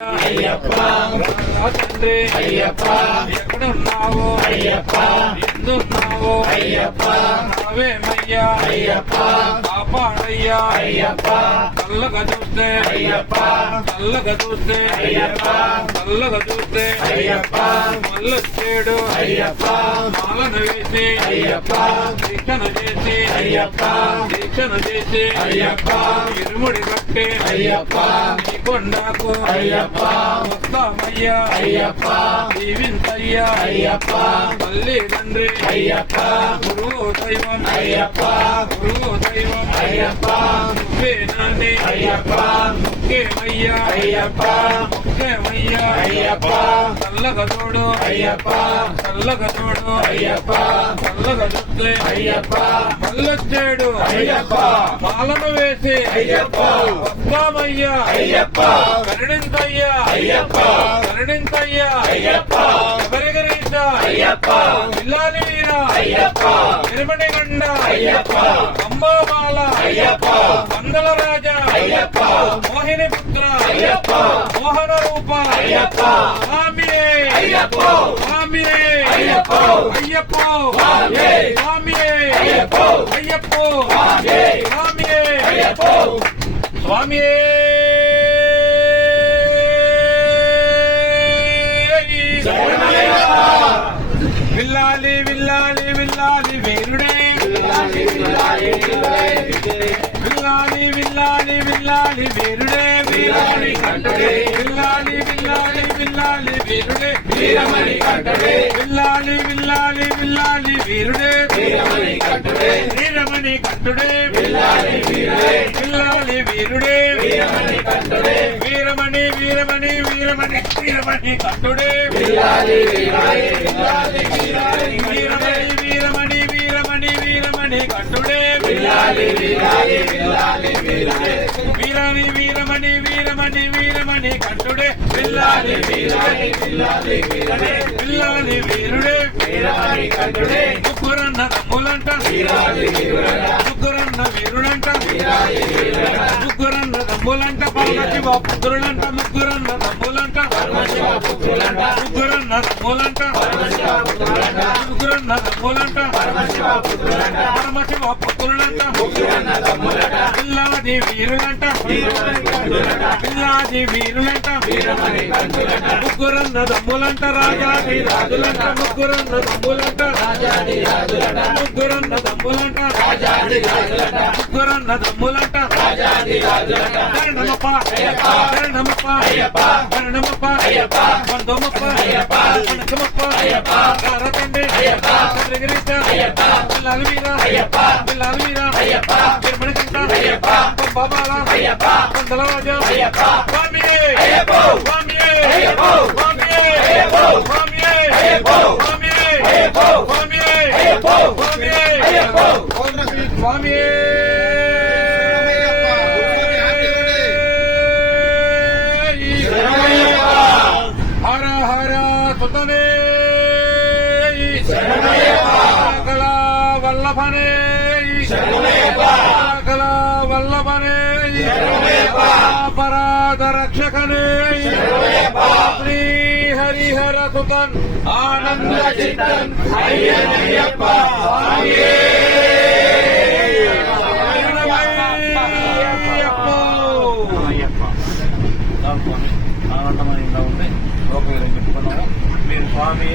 అయ్యప్ప తండ్రి అయ్యప్ప ఎక్కడున్నావు అయ్యప్ప ఎందున్నావు అయ్యప్ప నావేమయ్యా అయ్యప్ప కాపాడయ్యా అయ్యప్ప చల్లగా చూస్తే అయ్యప్ప చల్లగా చూస్తే అయ్యప్ప చల్లగా చూస్తే అయ్యప్ప మల్లొచ్చేడు అయ్యప్ప మాలను వేసి అయ్యప్ప దీక్షణ చేసి అయ్యప్ప దీక్షణ చేసి అయ్యప్ప ఇరుముడి కట్టి అయ్యప్ప నీ కొండకు అయ్యప్ప వస్తామయ్యా అయ్యప్ప దీవించయ్యా అయ్యప్ప తల్లి తండ్రి అయ్యప్ప గురువు దైవం అయ్యప్ప గురువు దైవం అయ్యప్ప నువ్వేనని అయ్యప్ప ముఖ్యమయ్యా అయ్యప్ప ముఖ్యమయ్యా అయ్యప్ప చల్లగా చూడు అయ్యప్ప చల్లగా చూడు అయ్యప్ప చల్లగా చూస్తే అయ్యప్ప మల్లొచ్చాడు అయ్యప్ప మాలను వేసి అయ్యప్ప వస్తామయ్యా అయ్యప్ప కరుణించయ్యా అయ్యప్ప కరుణించయ్యా అయ్యప్ప ఎవరిగరీష అయ్యప్ప పిల్లాలి వీర అయ్యప్ప నిర్మణిగండ అయ్యప్ప అంబామాల అయ్యప్ప మంగళ రాజా అయ్యప్ప మోహిని పుత్ర అయ్యప్ప మోహన రూప అయ్యప్ప స్వామియే అయ్యప్ప స్వామియే అయ్యప్ప అయ్యప్ప స్వామియే స్వామియే అయ్యప్ప అయ్యప్ప స్వామియే స్వామియే అయ్యప్ప స్వామియే విల్లాలి విల్లాలి విల్లాలి వీరుడే విల్లాలి విల్లాలి విల్లాలి విల్లాలి విల్లాలి వీరుడే వీరమణి కంఠుడే విల్లాలి విల్లాలి విల్లాలి వీరుడే వీరమణి కంఠుడే విల్లాలి విల్లాలి విల్లాలి వీరుడే వీరమణి కంఠుడే వీరమణి కంఠుడే విల్లాలి వీరుడే విల్లాలి వీరుడే వీరమణి కంఠుడే వీరమణి వీరమణి వీరమణి వీరమణి కంఠుడే విల్లాలి విల్లాలి విల్లాలి వీరమణి వీరమణి వీరమణి వీరమణి కంఠుడే విల్లాలి విల్లాలి విల్లాలి వీరమణి వీరమణి వీరమణి వీరమణి కంఠుడే విల్లాలి విల్లాలి విల్లాలి విల్లాలి వీరుడే వీరమణి కంఠుడే ముగ్గురన్న తమ్ములంట ముగ్గురన్న వీరుడంట ముగ్గురన్న తమ్ములంట పరమశివ పుత్రులంట ముగ్గురన్న తమ్ములంట ముగ్గురన్న తమ్ములంట ముగ్గురన్న తమ్ములంట పరమశివ పుత్రులంట పిల్లాది వీరులంట పిల్లాది వీరులంట ముగ్గురన్న తమ్ములంట రాజాది రాజులంట ముగ్గురన్న తమ్ములంట ముగ్గురన్న తమ్ములంట ముగ్గురన్న తమ్ములంట కరణమప్ప కరణమప్ప కరణమప్ప వందమప్ప కనకమప్ప కారతండ్రి చంద్రగిరీశ పిల్లాల వీర తిరుమల కంట పంబాబాల వందల రాజా స్వామియే స్వామియే స్వామియే స్వామియే స్వామియే స్వామియే హర హర సుతనే కళా వల్లభనే కళా వల్లభనే అపరాధ రక్షకనే శ్రీ హరిహర సుతన్ ఆనంద చిత్తన్ అయ్యప్ప స్వామియే ఆనందమయంగా ఉంది లోపల పెట్టుకున్నాము మీరు స్వామి